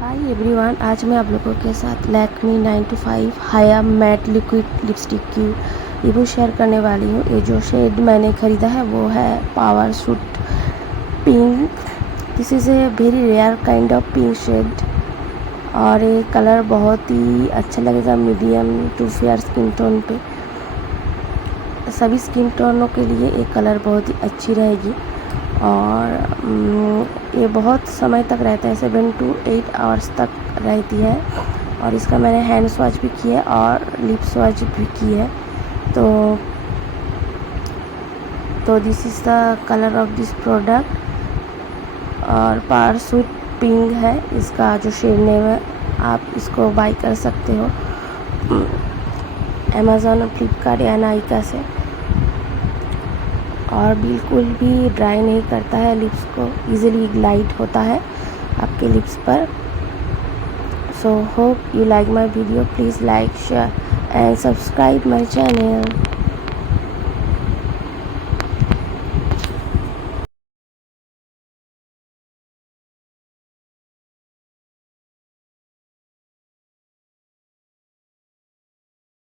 Hi everyone, आज मैं आप लोगों के साथ लैक्मे 95 हाया मैट लिक्विड लिपस्टिक की रिव्यू शेयर करने वाली हूँ। ये जो शेड मैंने ख़रीदा है वो है power suit pink. This is a very rare kind of pink shade और ये कलर बहुत ही अच्छा लगेगा medium to fair skin tone पे। सभी स्किन टोनों के लिए ये कलर बहुत ही अच्छी रहेगी और ये बहुत समय तक रहता है, 7 to 8 आवर्स तक रहती है। और इसका मैंने हैंड स्वॉच भी किया है और लिप स्वॉच भी की है। तो this is the colour of this product और पावर सूट पिंक है इसका जो शेड नेम है। आप इसको बाय कर सकते हो अमेज़ॉन और फ्लिपकार्ट या नायका से। और बिल्कुल भी ड्राई नहीं करता है, लिप्स को इजीली ग्लाइड होता है आपके लिप्स पर। So hope you like my video. Please like, share and subscribe my channel.